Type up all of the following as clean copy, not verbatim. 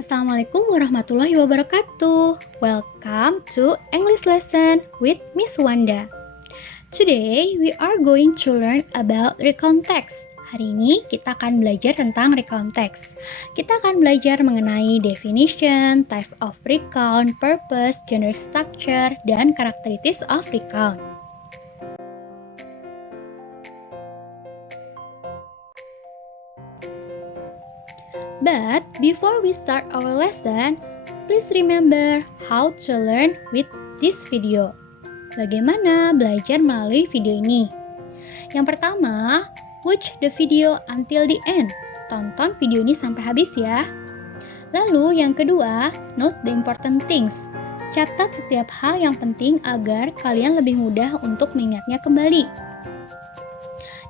Assalamualaikum warahmatullahi wabarakatuh. Welcome to English lesson with Miss Wanda. Today we are going to learn about recontext. Hari ini kita akan belajar tentang recontext. Kita akan belajar mengenai definition, type of recount, purpose, generic structure, dan characteristics of recount. But before we start our lesson, please remember how to learn with this video. Bagaimana belajar melalui video ini? Yang pertama, watch the video until the end. Tonton video ini sampai habis ya. Lalu yang kedua, note the important things. Catat setiap hal yang penting agar kalian lebih mudah untuk mengingatnya kembali.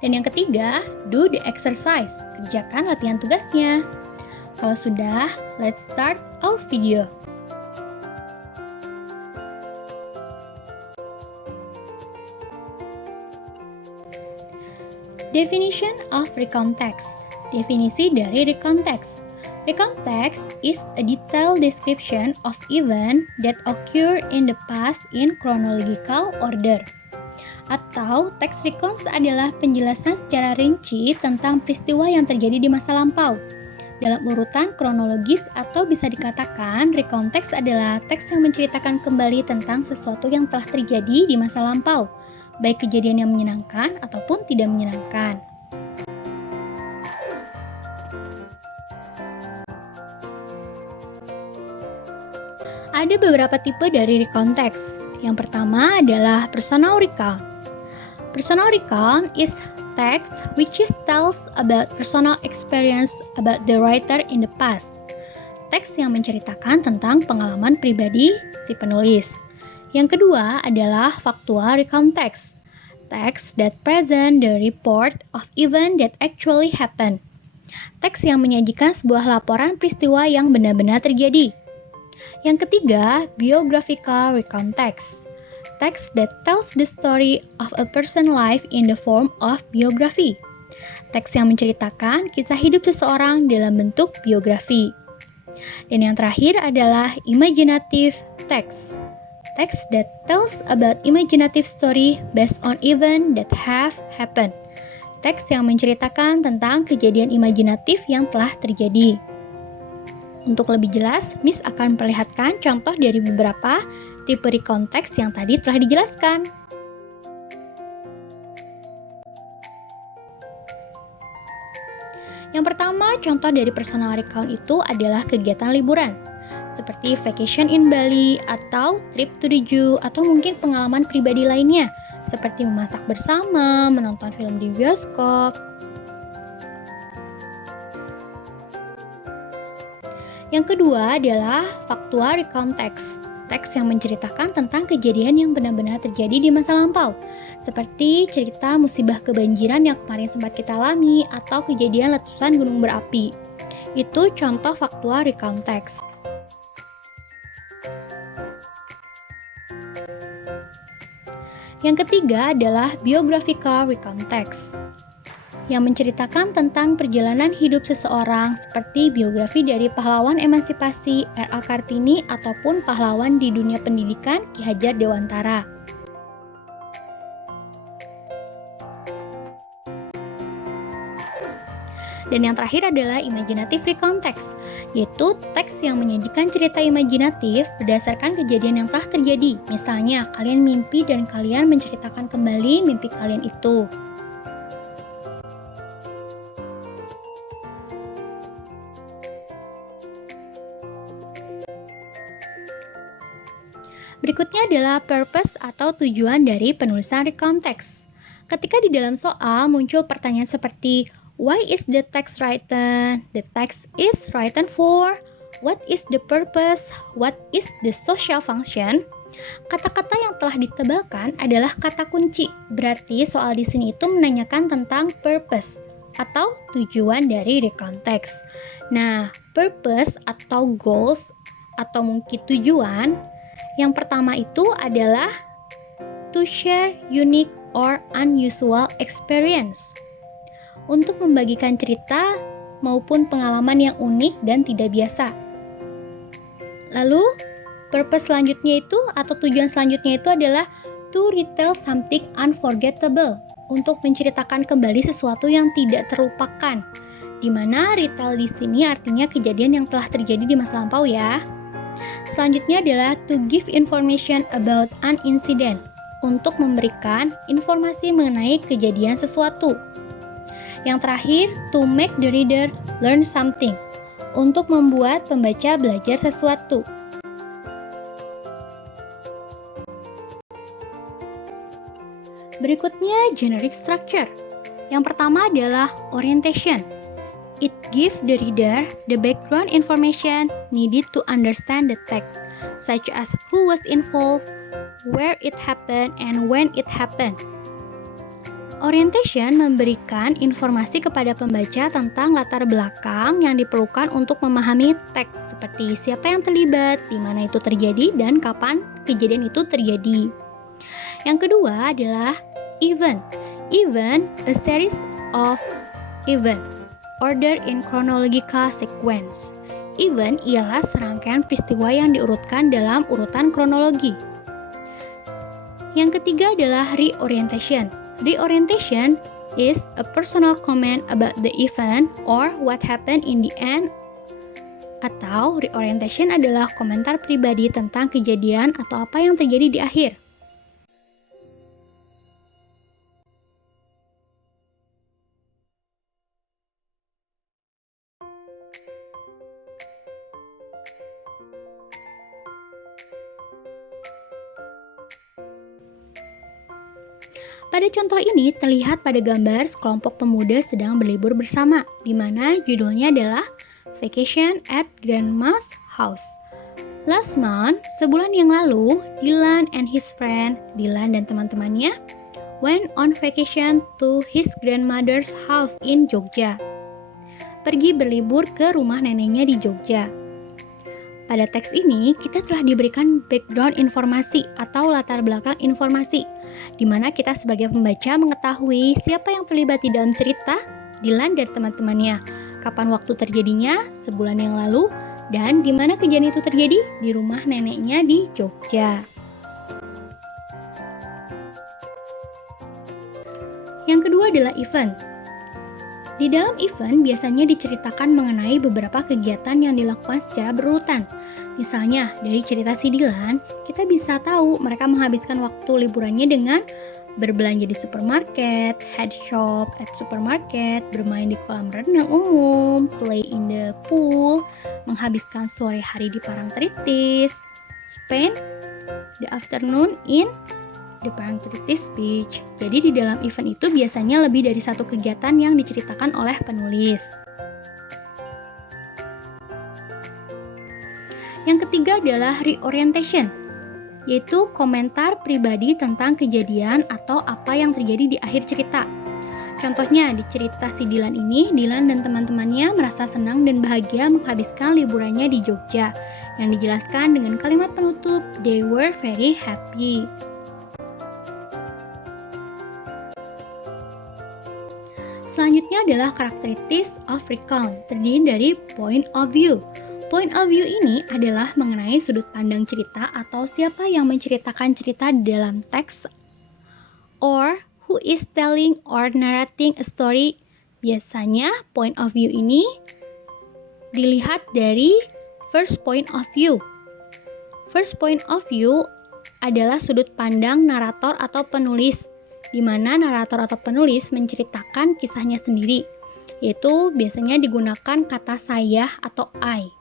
Dan yang ketiga, do the exercise. Kerjakan latihan tugasnya. Kalau sudah, let's start our video. Definition of recontext. Definisi dari recontext. Recontext is a detailed description of event that occur in the past in chronological order. Atau teks recontext adalah penjelasan secara rinci tentang peristiwa yang terjadi di masa lampau dalam urutan kronologis, atau bisa dikatakan recontext adalah teks yang menceritakan kembali tentang sesuatu yang telah terjadi di masa lampau, baik kejadian yang menyenangkan ataupun tidak menyenangkan. Ada beberapa tipe dari recontext. Yang pertama adalah personal recount. Personal recount is text which tells about personal experience about the writer in the past. Teks yang menceritakan tentang pengalaman pribadi si penulis. Yang kedua adalah factual recount text. Text that present the report of event that actually happened. Teks yang menyajikan sebuah laporan peristiwa yang benar-benar terjadi. Yang ketiga, biographical recount text. Text that tells the story of a person's life in the form of biography. Teks yang menceritakan kisah hidup seseorang dalam bentuk biografi. Dan yang terakhir adalah imaginative text. Text that tells about imaginative story based on event that have happened. Teks yang menceritakan tentang kejadian imajinatif yang telah terjadi. Untuk lebih jelas, Miss akan perlihatkan contoh dari beberapa tipe recontext yang tadi telah dijelaskan. Yang pertama, contoh dari personal recount itu adalah kegiatan liburan, seperti vacation in Bali atau trip to the zoo, atau mungkin pengalaman pribadi lainnya, seperti memasak bersama, menonton film di bioskop. Yang kedua adalah factual recount text. Teks yang menceritakan tentang kejadian yang benar-benar terjadi di masa lampau, seperti cerita musibah kebanjiran yang kemarin sempat kita alami atau kejadian letusan gunung berapi. Itu contoh factual recount text. Yang ketiga adalah biographical recount text, yang menceritakan tentang perjalanan hidup seseorang, seperti biografi dari pahlawan emansipasi R.A. Kartini ataupun pahlawan di dunia pendidikan Ki Hajar Dewantara. Dan yang terakhir adalah imaginative recount text, yaitu teks yang menyajikan cerita imajinatif berdasarkan kejadian yang telah terjadi. Misalnya, kalian mimpi dan kalian menceritakan kembali mimpi kalian itu. Berikutnya adalah purpose atau tujuan dari penulisan recontext. Ketika di dalam soal muncul pertanyaan seperti why is the text written? The text is written for. What is the purpose? What is the social function? Kata-kata yang telah ditebalkan adalah kata kunci. Berarti soal di sini itu menanyakan tentang purpose atau tujuan dari recontext. Nah, purpose atau goals atau mungkin tujuan yang pertama itu adalah to share unique or unusual experience. Untuk membagikan cerita maupun pengalaman yang unik dan tidak biasa. Lalu, purpose selanjutnya itu atau tujuan selanjutnya itu adalah to retell something unforgettable, untuk menceritakan kembali sesuatu yang tidak terlupakan. Di mana retell di sini artinya kejadian yang telah terjadi di masa lampau ya. Selanjutnya adalah to give information about an incident, untuk memberikan informasi mengenai kejadian sesuatu. Yang terakhir, to make the reader learn something, untuk membuat pembaca belajar sesuatu. Berikutnya, generic structure. Yang pertama adalah orientation. It gives the reader the background information needed to understand the text, such as who was involved, where it happened, and when it happened. Orientation memberikan informasi kepada pembaca tentang latar belakang yang diperlukan untuk memahami teks, seperti siapa yang terlibat, di mana itu terjadi, dan kapan kejadian itu terjadi. Yang kedua adalah event. Event, a series of events, ordered in chronological sequence. Event ialah serangkaian peristiwa yang diurutkan dalam urutan kronologi. Yang ketiga adalah reorientation. Reorientation is a personal comment about the event or what happened in the end. Atau reorientation adalah komentar pribadi tentang kejadian atau apa yang terjadi di akhir. Pada contoh ini terlihat pada gambar sekelompok pemuda sedang berlibur bersama, di mana judulnya adalah Vacation at Grandma's House. Last month, sebulan yang lalu, Dylan and his friend, Dylan dan teman-temannya, went on vacation to his grandmother's house in Jogja. Pergi berlibur ke rumah neneknya di Jogja. Pada teks ini, kita telah diberikan background informasi atau latar belakang informasi, di mana kita sebagai pembaca mengetahui siapa yang terlibat di dalam cerita, Dylan dan teman-temannya, kapan waktu terjadinya, sebulan yang lalu, dan di mana kejadian itu terjadi, di rumah neneknya di Jogja. Yang kedua adalah event. Di dalam event biasanya diceritakan mengenai beberapa kegiatan yang dilakukan secara berurutan. Misalnya, dari cerita si Dylan, kita bisa tahu mereka menghabiskan waktu liburannya dengan berbelanja di supermarket, head shop at supermarket, bermain di kolam renang umum, play in the pool, menghabiskan sore hari di Parangtritis, spend the afternoon in the Parangtritis beach. Jadi di dalam event itu biasanya lebih dari satu kegiatan yang diceritakan oleh penulis. Yang ketiga adalah reorientation, yaitu komentar pribadi tentang kejadian atau apa yang terjadi di akhir cerita. Contohnya, di cerita si Dylan ini, Dylan dan teman-temannya merasa senang dan bahagia menghabiskan liburannya di Jogja, yang dijelaskan dengan kalimat penutup, they were very happy. Selanjutnya adalah characteristics of recount, terdiri dari point of view. Point of view ini adalah mengenai sudut pandang cerita atau siapa yang menceritakan cerita di dalam teks, or who is telling or narrating a story. Biasanya point of view ini dilihat dari first point of view. First point of view adalah sudut pandang narator atau penulis, di mana narator atau penulis menceritakan kisahnya sendiri, yaitu biasanya digunakan kata saya atau I.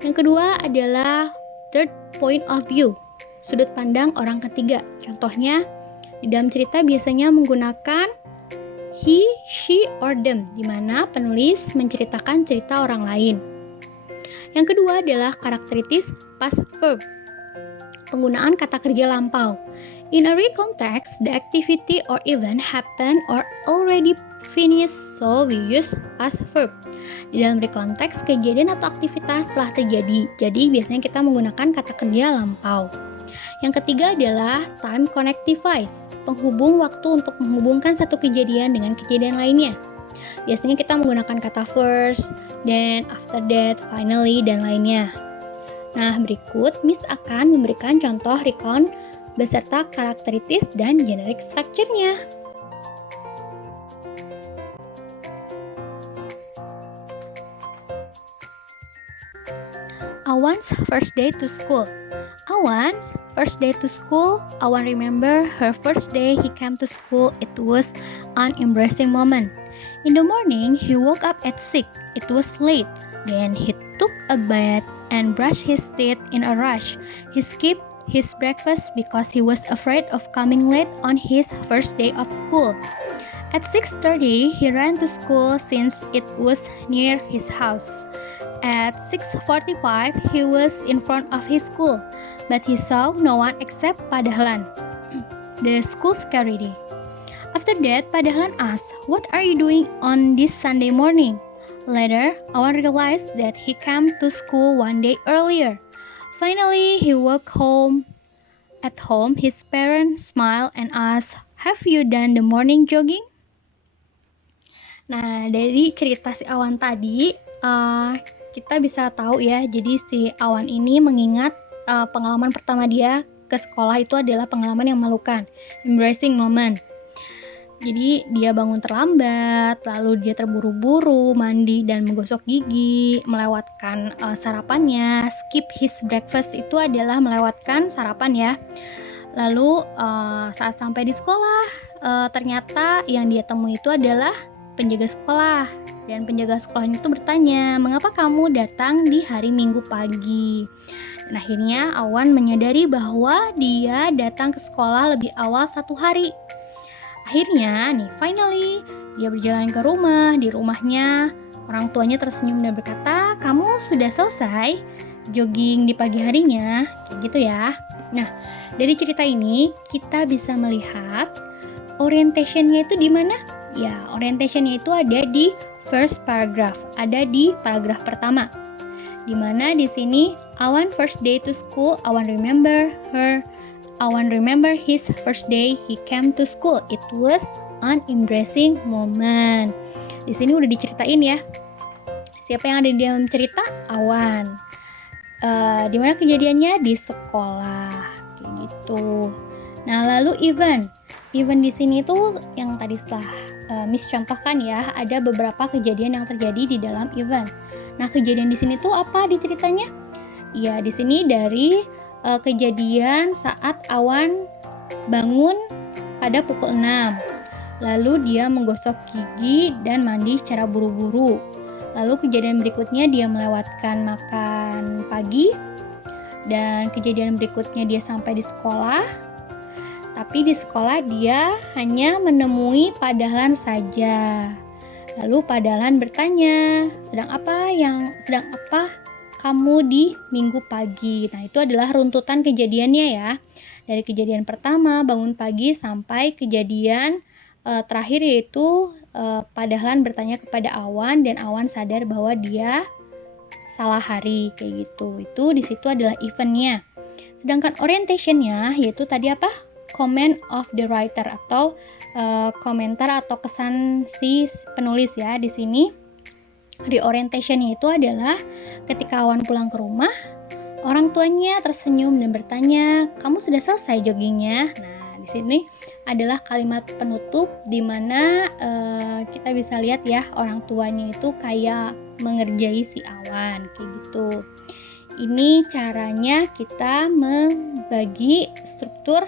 Yang kedua adalah third point of view, sudut pandang orang ketiga. Contohnya, di dalam cerita biasanya menggunakan he, she, or them, di mana penulis menceritakan cerita orang lain. Yang kedua adalah karakteristik past verb, penggunaan kata kerja lampau. In a real context, the activity or event happened or already finished, so we use past verb. Di dalam rekonteks, kejadian atau aktivitas telah terjadi, jadi biasanya kita menggunakan kata kerja lampau. Yang ketiga adalah time connective voice, penghubung waktu untuk menghubungkan satu kejadian dengan kejadian lainnya. Biasanya kita menggunakan kata first, then, after that, finally, dan lainnya. Nah, berikut Miss akan memberikan contoh recount beserta karakteristik dan generic structure-nya. Awan's first day to school. Awan's first day to school. Awan remember her first day he came to school. It was an embarrassing moment. In the morning, he woke up at 6. It was late. Then he took a bath and brushed his teeth in a rush. He skipped his breakfast because he was afraid of coming late on his first day of school. At 6:30, he ran to school since it was near his house. At 6:45, he was in front of his school, but he saw no one except Pak Dahlan, the school security. After that, Pak Dahlan asked, "What are you doing on this Sunday morning?" Later, Awan realized that he came to school one day earlier. Finally, he walked home. At home, his parents smiled and asked, "Have you done the morning jogging?" Nah, dari cerita si Awan tadi, kita bisa tahu ya, jadi si Awan ini mengingat pengalaman pertama dia ke sekolah itu adalah pengalaman yang memalukan, embarrassing moment. Jadi dia bangun terlambat, lalu dia terburu-buru mandi dan menggosok gigi, melewatkan sarapannya. Skip his breakfast itu adalah melewatkan sarapan ya. Lalu saat sampai di sekolah, ternyata yang dia temui itu adalah penjaga sekolah. Dan penjaga sekolahnya itu bertanya, "Mengapa kamu datang di hari Minggu pagi?" Dan akhirnya Awan menyadari bahwa dia datang ke sekolah lebih awal 1 hari. Akhirnya nih, finally, dia berjalan ke rumah. Di rumahnya, orang tuanya tersenyum dan berkata, "Kamu sudah selesai jogging di pagi harinya?" Kayak gitu ya. Nah, dari cerita ini kita bisa melihat orientation-nya itu di mana? Ya, orientation-nya itu ada di first paragraph, ada di paragraf pertama. Di mana di sini Awan first day to school, Awan remember his first day he came to school. It was an embarrassing moment. Di sini udah diceritain ya. Siapa yang ada di dalam cerita? Awan. Di mana kejadiannya? Di sekolah. Kayak gitu. Nah, lalu event di sini tuh yang tadi setelah Miss contohkan ya, ada beberapa kejadian yang terjadi di dalam event. Nah, kejadian di sini tuh apa di ceritanya? Ya, di sini dari kejadian saat Awan bangun pada pukul 6. Lalu dia menggosok gigi dan mandi secara buru-buru. Lalu kejadian berikutnya dia melewatkan makan pagi. Dan kejadian berikutnya dia sampai di sekolah. Tapi di sekolah dia hanya menemui Pak Dahlan saja. Lalu Pak Dahlan bertanya, sedang apa kamu di minggu pagi? Nah, itu adalah runtutan kejadiannya ya. Dari kejadian pertama bangun pagi sampai kejadian terakhir yaitu Pak Dahlan bertanya kepada Awan dan Awan sadar bahwa dia salah hari kayak gitu. Itu di situ adalah eventnya. Sedangkan orientationnya yaitu tadi apa? Comment of the writer atau komentar atau kesan si penulis ya. Di sini reorientation-nya itu adalah ketika Awan pulang ke rumah, orang tuanya tersenyum dan bertanya, "Kamu sudah selesai joggingnya?" Nah, di sini adalah kalimat penutup di mana kita bisa lihat ya orang tuanya itu kayak mengerjai si Awan kayak gitu. Ini caranya kita membagi struktur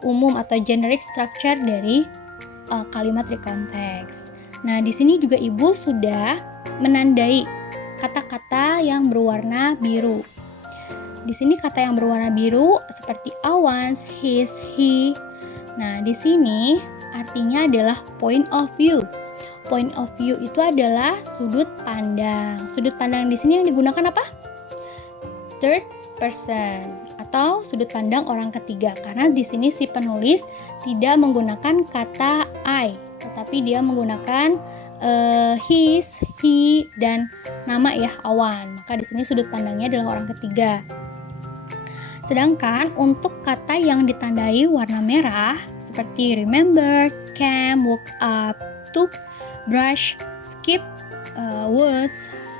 umum atau generic structure dari kalimat recontext. Nah, di sini juga Ibu sudah menandai kata-kata yang berwarna biru. Di sini kata yang berwarna biru seperti Awan's, his, he. Nah, di sini artinya adalah point of view. Point of view itu adalah sudut pandang. Sudut pandang di sini yang digunakan apa? Third person atau sudut pandang orang ketiga, karena di sini si penulis tidak menggunakan kata I, tetapi dia menggunakan his, he, dan nama ya Awan. Maka di sini sudut pandangnya adalah orang ketiga. Sedangkan untuk kata yang ditandai warna merah seperti remember, came, woke up, took, brush, skip, was,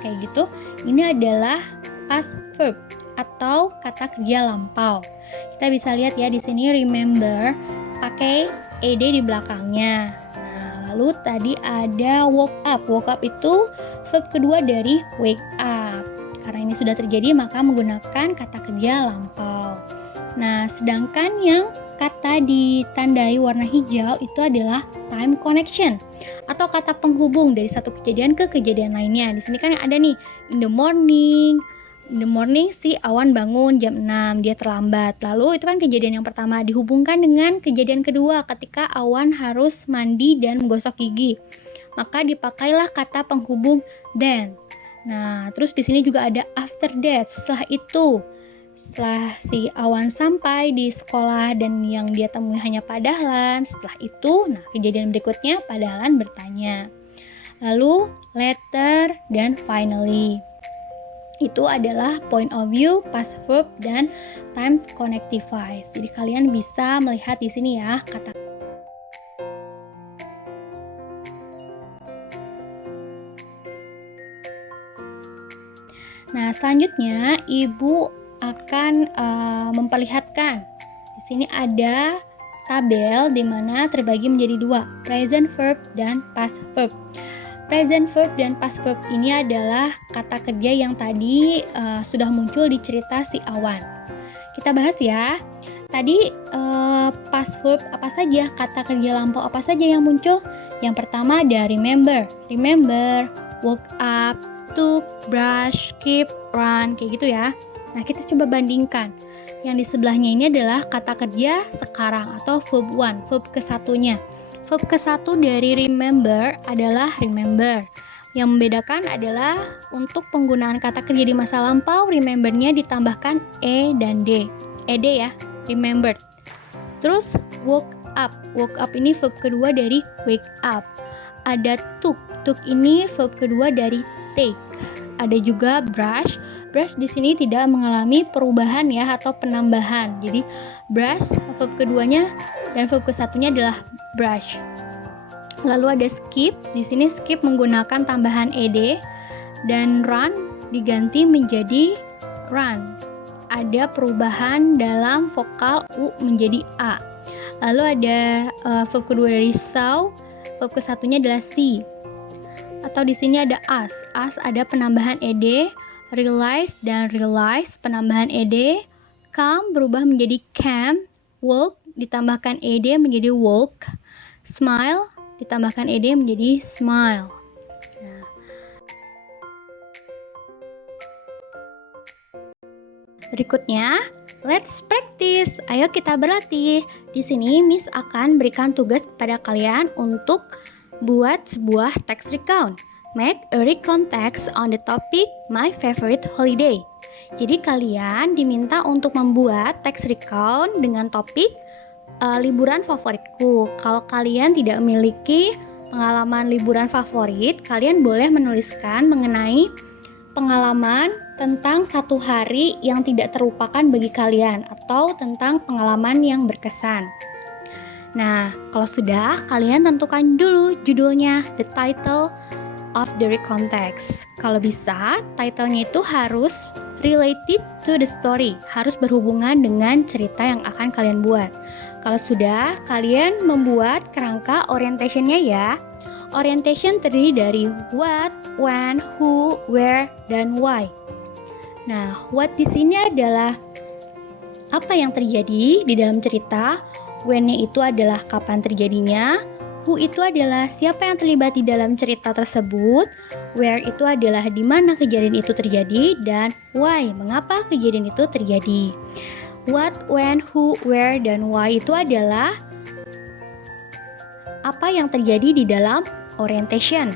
kayak gitu. Ini adalah past verb atau kata kerja lampau. Kita bisa lihat ya di sini remember pakai ed di belakangnya. Nah, lalu tadi ada woke up. Woke up itu verb kedua dari wake up. Karena ini sudah terjadi maka menggunakan kata kerja lampau. Nah, sedangkan yang kata ditandai warna hijau itu adalah time connection atau kata penghubung dari satu kejadian ke kejadian lainnya. Di sini kan ada nih in the morning. In the morning si Awan bangun jam 6, dia terlambat. Lalu itu kan kejadian yang pertama dihubungkan dengan kejadian kedua ketika Awan harus mandi dan menggosok gigi. Maka dipakailah kata penghubung then. Nah, terus di sini juga ada after that, setelah itu. Setelah si Awan sampai di sekolah dan yang dia temui hanya Pak Dahlan, setelah itu, nah kejadian berikutnya Pak Dahlan bertanya. Lalu later dan finally. Itu adalah point of view, past verb, dan times connective voice. Jadi kalian bisa melihat di sini ya kata. Nah, selanjutnya Ibu akan memperlihatkan. Di sini ada tabel di mana terbagi menjadi dua, present verb dan past verb. Present verb dan past verb ini adalah kata kerja yang tadi sudah muncul di cerita si Awan. Kita bahas ya. Tadi past verb apa saja, kata kerja lampau apa saja yang muncul? Yang pertama ada remember. Remember, woke up, took, brush, keep, run, kayak gitu ya. Nah, kita coba bandingkan. Yang di sebelahnya ini adalah kata kerja sekarang atau verb 1, verb ke-1-nya. Verb ke-1 dari remember adalah remember. Yang membedakan adalah untuk penggunaan kata kerja di masa lampau, remember-nya ditambahkan e dan d. Ed ya, remembered. Terus woke up. Woke up ini verb kedua dari wake up. Ada took. Took ini verb kedua dari take. Ada juga brush. Brush di sini tidak mengalami perubahan ya atau penambahan. Jadi brush verb keduanya dan verb ke-1-nya adalah brush. Lalu ada skip. Di sini skip menggunakan tambahan ed dan run diganti menjadi run. Ada perubahan dalam vokal u menjadi a. Lalu ada verb kedua dari saw. Verb ke-1-nya adalah see. Atau di sini ada as. As ada penambahan ed. Realize dan realize penambahan ed. Come berubah menjadi came. Walk ditambahkan ed menjadi walk. Smile ditambahkan ed menjadi smile. Nah. Berikutnya, let's practice. Ayo kita berlatih. Di sini Miss akan berikan tugas kepada kalian untuk buat sebuah text recount. Make a recount text on the topic my favorite holiday. Jadi kalian diminta untuk membuat text recount dengan topik liburan favoritku. Kalau kalian tidak memiliki pengalaman liburan favorit, kalian boleh menuliskan mengenai pengalaman tentang satu hari yang tidak terlupakan bagi kalian atau tentang pengalaman yang berkesan. Nah, kalau sudah, kalian tentukan dulu judulnya, the title of the recount text. Kalau bisa, titlenya itu harus related to the story, harus berhubungan dengan cerita yang akan kalian buat. Kalau sudah, kalian membuat kerangka orientationnya ya. Orientation terdiri dari what, when, who, where, dan why. Nah, what di sini adalah apa yang terjadi di dalam cerita. When-nya itu adalah kapan terjadinya. Who itu adalah siapa yang terlibat di dalam cerita tersebut. Where itu adalah di mana kejadian itu terjadi. Dan why, mengapa kejadian itu terjadi. What, when, who, where, dan why itu adalah apa yang terjadi di dalam orientation.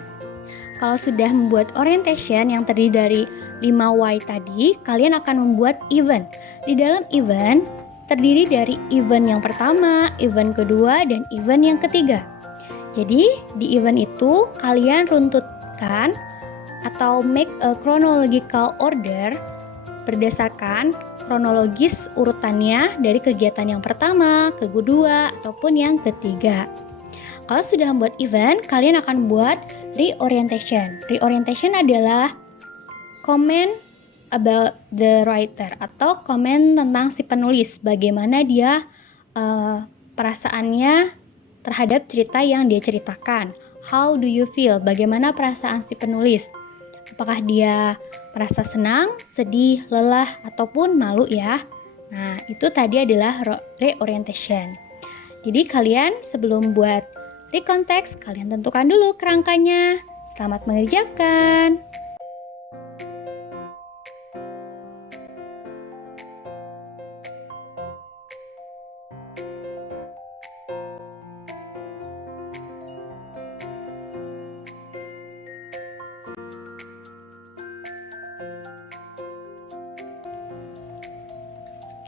Kalau sudah membuat orientation yang terdiri dari 5 why tadi, kalian akan membuat event. Di dalam event terdiri dari event yang pertama, event kedua, dan event yang ketiga. Jadi di event itu kalian runtutkan atau make a chronological order berdasarkan kronologis urutannya dari kegiatan yang pertama, kedua, ataupun yang ketiga. Kalau sudah membuat event, kalian akan buat reorientation. Reorientation adalah comment about the writer atau komen tentang si penulis, bagaimana dia perasaannya terhadap cerita yang dia ceritakan. How do you feel? Bagaimana perasaan si penulis? Apakah dia merasa senang, sedih, lelah, ataupun malu ya? Nah, itu tadi adalah reorientation. Jadi kalian sebelum buat recontext, kalian tentukan dulu kerangkanya. Selamat mengerjakan.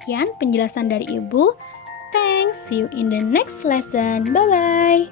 Sekian penjelasan dari Ibu. Thanks, see you in the next lesson. Bye-bye.